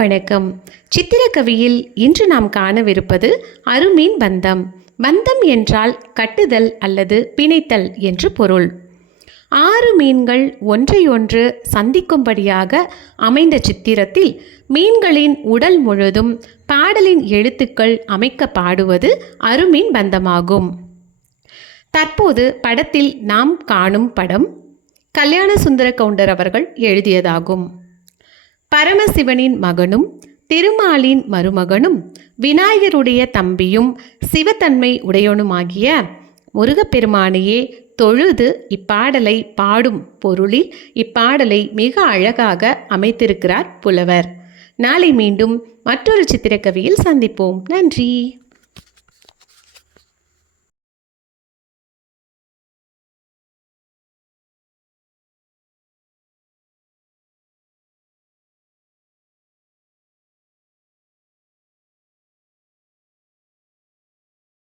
வணக்கம். சித்திரக்கவியில் இன்று நாம் காணவிருப்பது அருமீன் பந்தம். பந்தம் என்றால் கட்டுதல் அல்லது பிணைத்தல் என்று பொருள். ஆறு மீன்கள் ஒன்றையொன்று சந்திக்கும்படியாக அமைந்த சித்திரத்தில் மீன்களின் உடல் முழுதும் பாடலின் எழுத்துக்கள் அமைக்க பாடுவது அருமீன் பந்தமாகும். தற்போது படத்தில் நாம் காணும் படம் கல்யாண சுந்தர கவுண்டர் அவர்கள் எழுதியதாகும். பரமசிவனின் மகனும் திருமாலின் மருமகனும் விநாயகருடைய தம்பியும் சிவத்தன்மை உடையவனுமாகிய முருகப்பெருமானையே தொழுது இப்பாடலை பாடும் பொருளில் இப்பாடலை மிக அழகாக அமைத்திருக்கிறார் புலவர். நாளை மீண்டும் மற்றொரு சித்திரக்கவியில் சந்திப்போம். நன்றி.